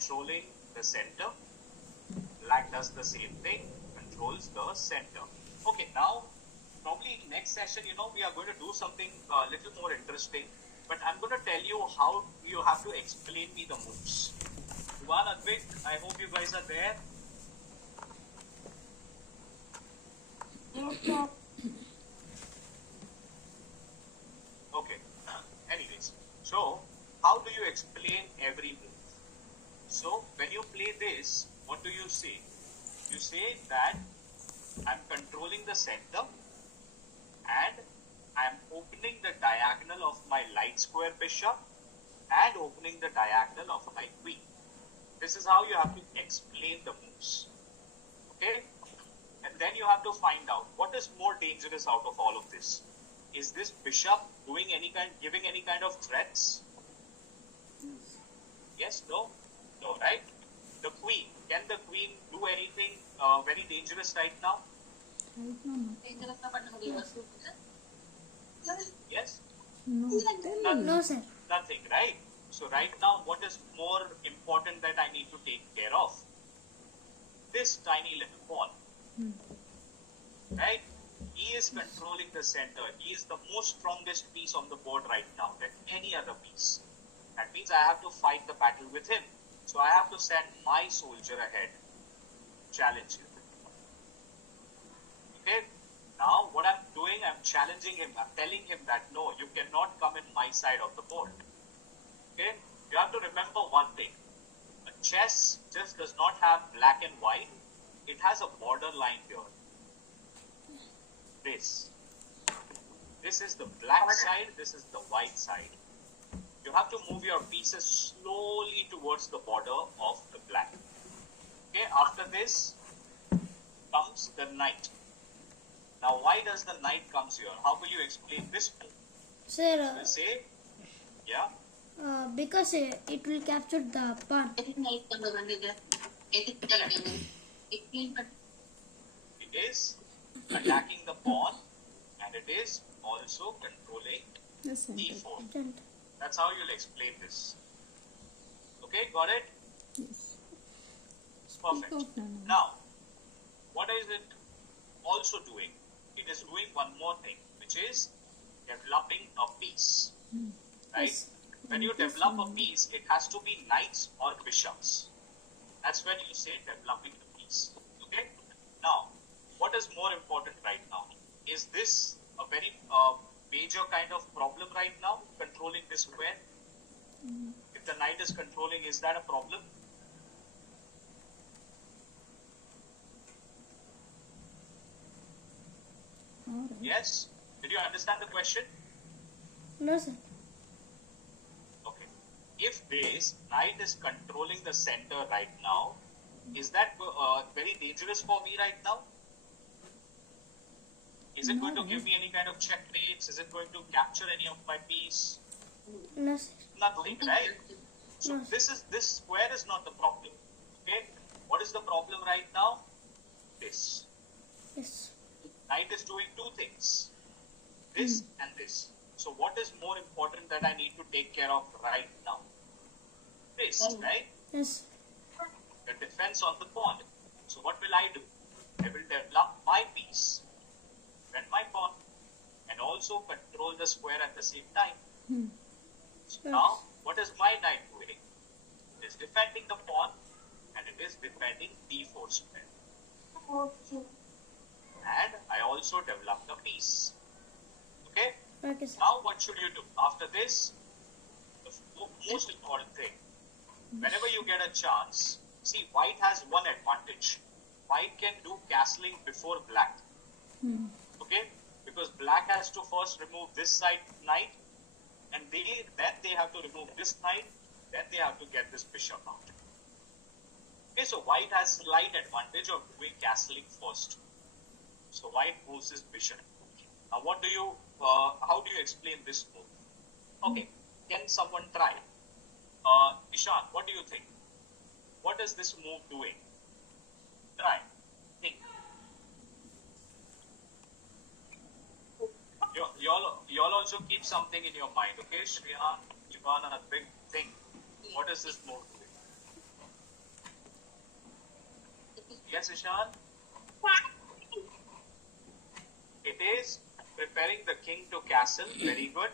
controlling the center. Black does the same thing, controls the center. Okay, now probably next session, we are going to do something a little more interesting. But I'm going to tell you how you have to explain me the moves. One, Advik, I hope you guys are there. Okay. Anyways, so how do you explain every move? So when you play this, what do you say? You say that I'm controlling the center and I'm opening the diagonal of my light square bishop and opening the diagonal of my queen. This is how you have to explain the moves. Okay? And then you have to find out what is more dangerous out of all of this. Is this bishop giving any kind of threats? Yes, no? No, right? The queen. Can the queen do anything very dangerous right now? Yes? No, sir. Nothing, right? So right now, what is more important that I need to take care of? This tiny little pawn. Right? He is controlling the center. He is the most strongest piece on the board right now than any other piece. That means I have to fight the battle with him. So I have to send my soldier ahead. Challenge him. Okay? Now what I'm doing, I'm challenging him. I'm telling him that no, you cannot come in my side of the board. Okay? You have to remember one thing. A chess just does not have black and white. It has a borderline here. This is the black side, this is the white side. You have to move your pieces slowly towards the border of the black. Okay, after this comes the knight. Now why does the knight comes here? How will you explain this move? Sir, You say, yeah? Because it will capture the pawn. It is attacking the pawn and it is also controlling d4. That's how you'll explain this. Okay, got it? Yes. Perfect. Now, what is it also doing? It is doing one more thing, which is developing a piece. Right? Yes. When you develop a piece, it has to be knights or bishops. That's when you say developing a piece. Okay? Now, what is more important right now? Is this a very major kind of problem right now, controlling this square? If the knight is controlling, is that a problem? Alright. Yes? Did you understand the question? No, sir. Okay. If this knight is controlling the center right now, is that very dangerous for me right now? Is it going to give me any kind of checkmates? Is it going to capture any of my piece? No, sir. Nothing, right? So No. this square is not the problem. Okay? What is the problem right now? This. Yes. Knight is doing two things. This and this. So what is more important that I need to take care of right now? This, right? Yes. The defense on the pawn. So what will I do? I will develop my piece, defend my pawn, and also control the square at the same time. So now, what is my knight doing? It is defending the pawn and it is defending d4 square. And I also developed a piece. Okay? Okay, sir. Now what should you do? After this, the most important thing, whenever you get a chance, see, white has one advantage. White can do castling before black. Okay? Because black has to first remove this side knight, and then they have to remove this knight, then they have to get this bishop out. Okay, so white has slight advantage of doing castling first. So white moves his bishop. Now how do you explain this move? Okay, can someone try? Ishan, what do you think? What is this move doing? Try. Think. You all also keep something in your mind, okay? Shreyan, Ivan, and a big thing. What is this move doing? Yes, Ishan? It is preparing the king to castle. Very good.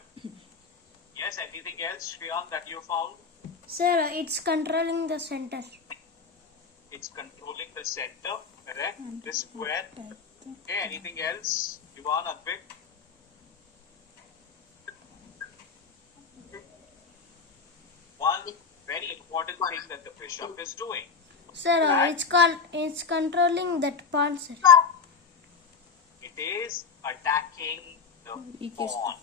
Yes, anything else, Shreyan, that you found? Sir, it's controlling the center. It's controlling the center, correct? And This square. type the Okay, anything else? Ivan, Advik? One very important thing that the bishop is doing. Sir, Black. it's controlling that pawn, sir. It is attacking the weakest. pawn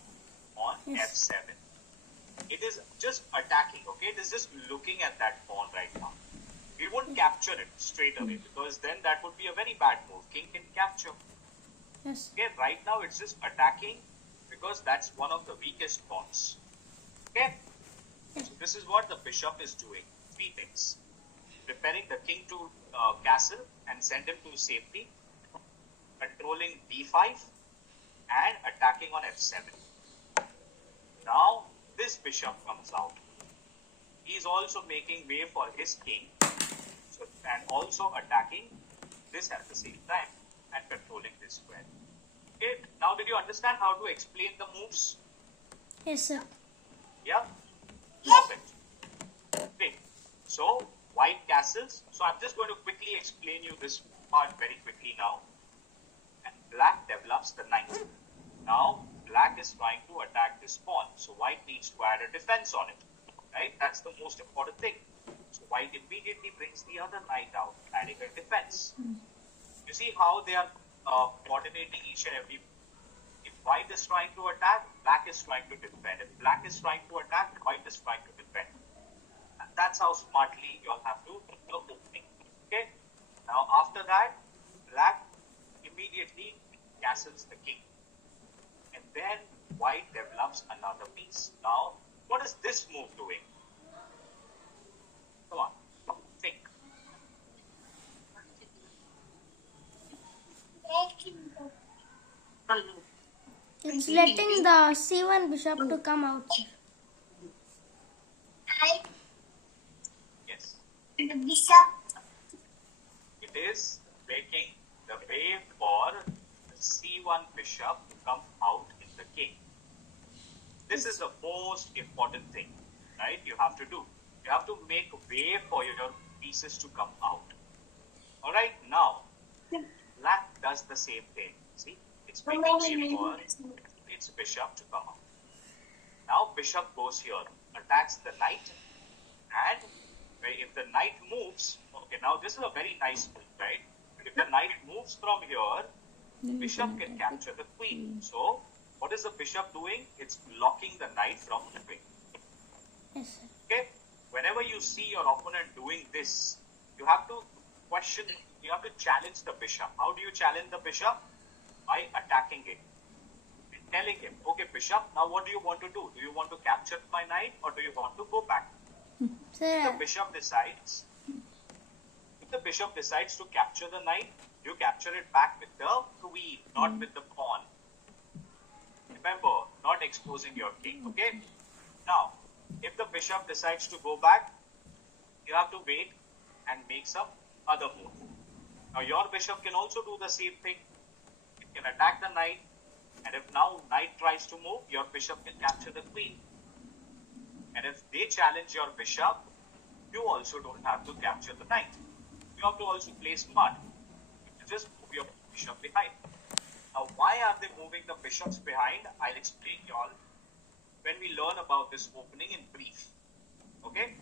on Yes. f7. It is just attacking, okay? It is just looking at that pawn right now. We won't capture it straight away because then that would be a very bad move. King can capture. Yes. Okay, right now it's just attacking because that's one of the weakest pawns. Okay? So this is what the bishop is doing. Three things. Preparing the king to castle and send him to safety. Controlling d5 and attacking on f7. Now this bishop comes out. He is also making way for his king, so, and also attacking this at the same time and controlling this square. Okay, now did you understand how to explain the moves? Yes, sir. Yeah? Perfect. Great. So, white castles. So, I'm just going to quickly explain you this part very quickly now. And black develops the knight. Now, black is trying to attack this pawn. So, white needs to add a defense on it. Right? That's the most important thing. So, white immediately brings the other knight out, adding a defense. You see how they are coordinating each and every. If white is trying to attack, black is trying to defend. If black is trying to attack, white is trying to defend. And that's how smartly you all have to do the opening. Okay? Now, after that, black immediately castles the king. And then white develops another piece. Now, what is this move doing? Come on, think. It's letting the c1 bishop to come out, sir. Yes. The bishop. It is making the way for the c1 bishop to come out in the king. This is the most important thing, right? You have to do. You have to make way for your pieces to come out. All right, now black does the same thing. See, it's making way for its bishop to come out. Now bishop goes here, attacks the knight, and if the knight moves, okay, now this is a very nice move, right? If the knight moves from here, Then we bishop can attack capture the queen. So, what is the bishop doing? It's blocking the knight from moving. Yes, sir. Okay? Whenever you see your opponent doing this, you have to question, you have to challenge the bishop. How do you challenge the bishop? By attacking it. And telling him, okay, bishop, now what do you want to do? Do you want to capture my knight or do you want to go back? Sir, The bishop decides. If the bishop decides to capture the knight, you capture it back with the queen, not with the pawn. Remember, not exposing your king, okay? Now, if the bishop decides to go back, you have to wait and make some other move. Now, your bishop can also do the same thing. It can attack the knight, and if now knight tries to move, your bishop can capture the queen. And if they challenge your bishop, you also don't have to capture the knight. You have to also play smart. You just move your bishop behind. Now, why are they moving the bishops behind? I'll explain y'all when we learn about this opening in brief. Okay?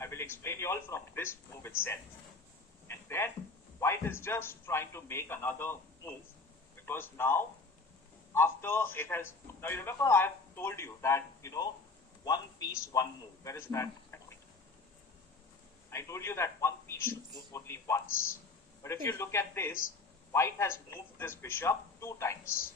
I will explain y'all from this move itself. And then, white is just trying to make another move because now, after it has... Now, you remember I have told you that, one piece, one move. Where is that? I told you that one piece should move only once. But if you look at this, white has moved this bishop 2 times.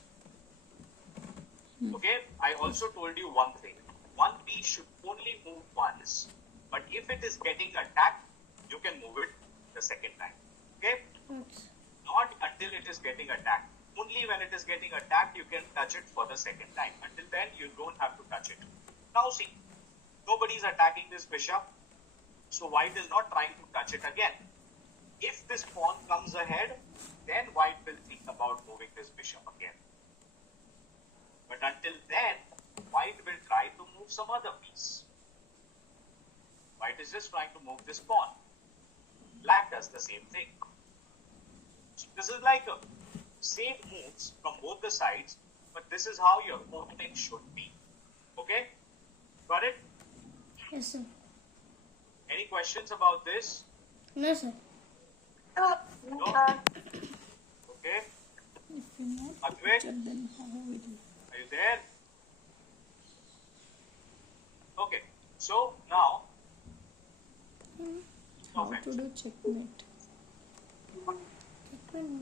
Okay? I also told you one thing. One piece should only move once. But if it is getting attacked, you can move it the second time. Okay? yes. Not until it is getting attacked. Only when it is getting attacked, you can touch it for the second time. Until then, you don't have to touch it. Now see, nobody is attacking this bishop. So white is not trying to touch it again. If this pawn comes ahead, then white will think about moving this bishop again. But until then, white will try to move some other piece. White is just trying to move this pawn. Black does the same thing. So this is like a same moves from both the sides, but this is how your opening should be. Okay? Got it? Yes, sir. Any questions about this? No, sir. No? Okay. If you're not Advait, captured, then how will you? are you there? Okay. So now, How perfect. to do checkmate? Checkmate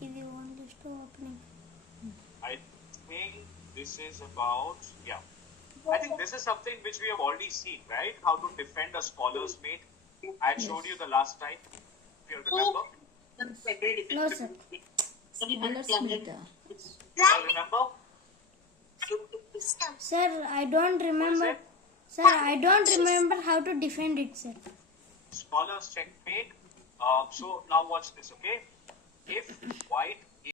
is the only store opening. I think this is about, yeah. I think this is something which we have already seen, right? How to defend a scholar's mate. I had showed you the last time, if you remember. No, sir. Scholar's mate. You remember? Sir, I don't What is remember. it? Sir, I don't remember how to defend it, sir. Scholars checkmate. So now watch this, okay? If white